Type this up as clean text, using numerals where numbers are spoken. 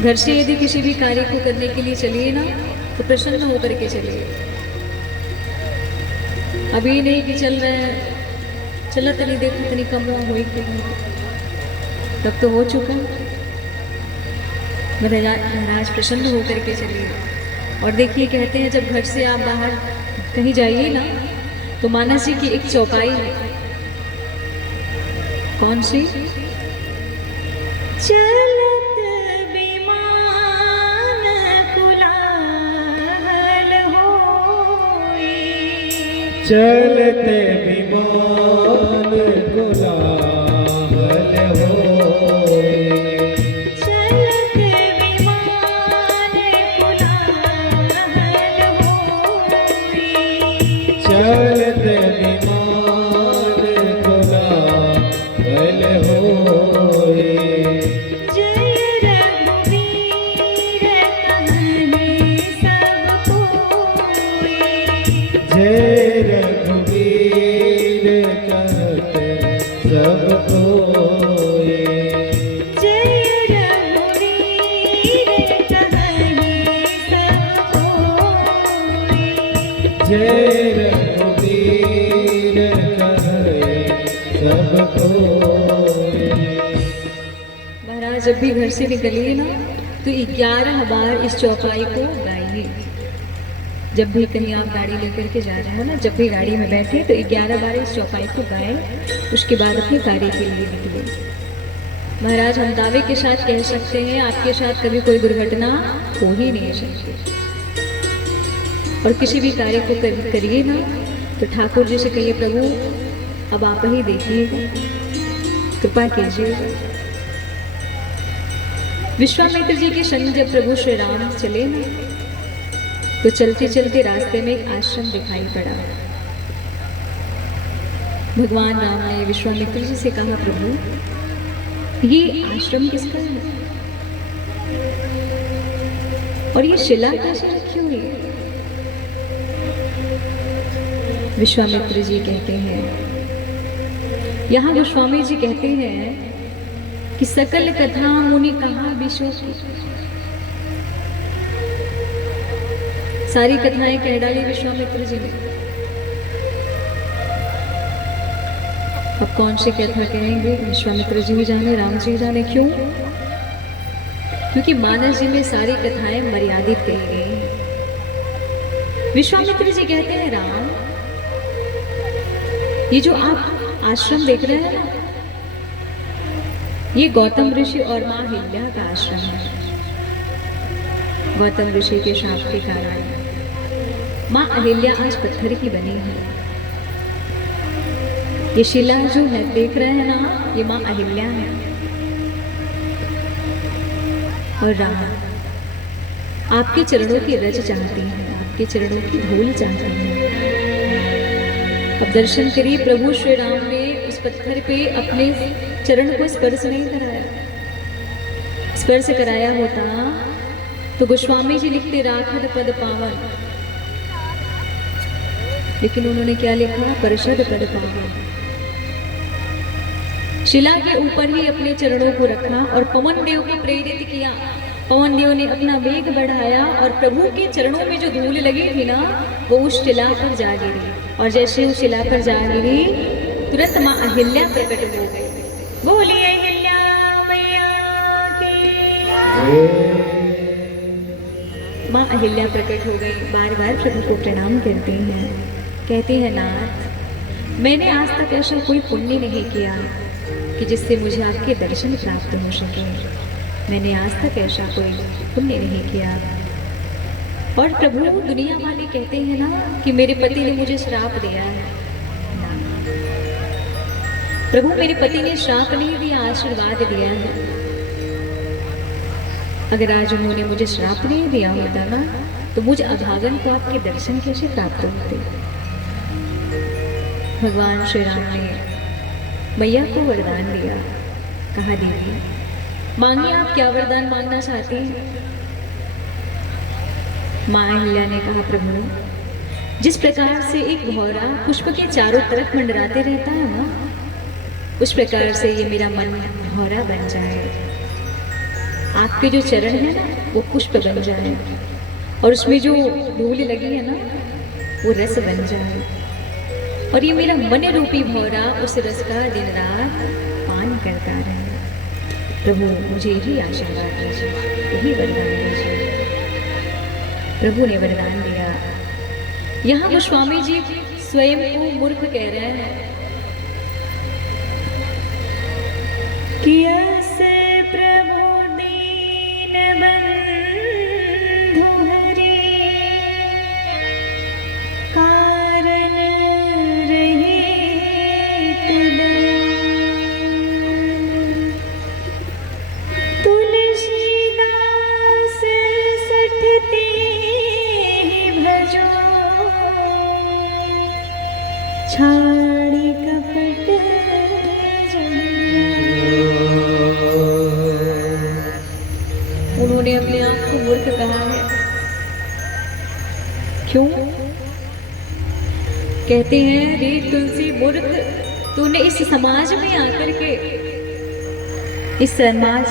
घर से यदि किसी भी कार्य को करने के लिए चलिए ना तो प्रसन्न होकर के चलिए। अभी नहीं कि चल रहा है, चला तनी देखो तनी कम हुआ हो तब तो हो चुका। महाराज प्रसन्न होकर के चलिए। और देखिए कहते हैं जब घर से आप बाहर कहीं जाइए ना तो मानस जी की एक चौपाई है। कौन सी? चलत विमान कुलाहल होई, चलत विमान कुलाहल होई, चलत विमान कुलाहल होई, चलत विमान कुलाहल होई। जय रघुवीर कहने सब कोई, जय रघुवीर कहते सब कोई, जय रघुवीर कहने सब कोई। जय रघुवीर कहे सब कोई। महाराज जब भी घर से निकलिए ना तो 11 बार इस चौपाई को गाइए। जब भी कहीं आप गाड़ी लेकर के जा रहे हो ना, जब भी गाड़ी में बैठे तो 11 बार इस चौपाई को गाएं, उसके बाद अपने कार्य के लिए निकले। महाराज हम दावे के साथ कह सकते हैं आपके साथ कभी कोई दुर्घटना हो ही नहीं सकती। और किसी भी कार्य को करिए ना तो ठाकुर जी से कहिए प्रभु अब आप ही देखिएगा, कृपा कीजिएगा। विश्वामित्र जी के संग जब प्रभु श्री राम चले ना तो चलते चलते रास्ते में एक आश्रम दिखाई पड़ा। भगवान राम ने विश्वामित्र जी से कहा प्रभु ये आश्रम किसका है और ये शिला कैसे रखी हुई है? विश्वामित्र जी कहते हैं, यहाँ गोस्वामी जी कहते हैं कि सकल कथा मुनि कहा विश्व की, सारी कथाएं कह डाली विश्वामित्र जी ने। अब कौन सी कथा कहेंगे विश्वामित्र जी भी जाने, राम जी जाने। क्यों? क्योंकि मानस जी में सारी कथाएं मर्यादित कही गई। विश्वामित्र जी कहते हैं राम ये जो आप आश्रम देख रहे हैं ना ये गौतम ऋषि और माँ अहिल्या का आश्रम है। गौतम ऋषि के शाप के कारण माँ अहिल्या आज पत्थर की बनी है। ये शिला जो है देख रहे हैं ना ये माँ अहिल्या है। और राम आपके चरणों की रज चाहती है, आपके चरणों की धूल चाहती है। अब दर्शन करिए प्रभु श्री राम ने उस पत्थर पे अपने चरण को स्पर्श नहीं कराया। स्पर्श कराया होता तो गोस्वामी जी लिखते राखद पद पावन, लेकिन उन्होंने क्या लिखा? परिषद पद पावन। शिला के ऊपर ही अपने चरणों को रखा और पवन देव को प्रेरित किया। पवन देव ने अपना वेग बढ़ाया और प्रभु के चरणों में जो धूल लगी थी ना वो उस शिला पर जा गिरी। और जैसे उस शिला पर जा गिरी तुरंत माँ अहिल्या प्रकट हो गई। बोलिए अहिल्या मैया की। माँ अहिल्या प्रकट हो गई, बार बार प्रभु को प्रणाम करती हैं। कहती है नाथ मैंने आज तक ऐसा कोई पुण्य नहीं किया कि जिससे मुझे आपके दर्शन प्राप्त हो सके। मैंने आज तक ऐसा कोई पुण्य नहीं किया। और प्रभु दुनिया वाले कहते हैं ना कि मेरे पति ने मुझे श्राप दिया है। प्रभु मेरे पति ने श्राप नहीं दिया, आशीर्वाद दिया है। अगर आज उन्होंने मुझे श्राप नहीं दिया होता ना तो मुझ अभागन को आपके दर्शन कैसे प्राप्त होते? भगवान श्री राम ने मैया को वरदान दिया। कहा देवी मांगिए आप क्या वरदान मांगना चाहती हैं? माँ अहिल्या ने कहा प्रभु जिस प्रकार से एक भौरा पुष्प के चारों तरफ मंडराते रहता है ना उस प्रकार से ये मेरा मन भौरा बन जाए। आपके जो चरण है ना वो पुष्प बन जाए, और उसमें जो धूल लगी है ना वो रस बन जाए, और ये मेरा मन रूपी भौरा उस रस का दिन रात पान करता रहे। प्रभु मुझे यही आशीर्वाद दीजिए, यही वरदान दीजिए। प्रभु ने वरदान दिया। यहाँ गोस्वामी जी स्वयं को मूर्ख कह रहे हैं कि ऐसे प्रभु दीन बंधु हरि कारण रहित दयाल। तुलसीदास सठती भजो छाड़ी कपट उन्होंने अपने आप को मूर्ख कहा है। क्यों कहते हैं रे तुलसी मूर्ख, तूने इस समाज में आकर के इस समाज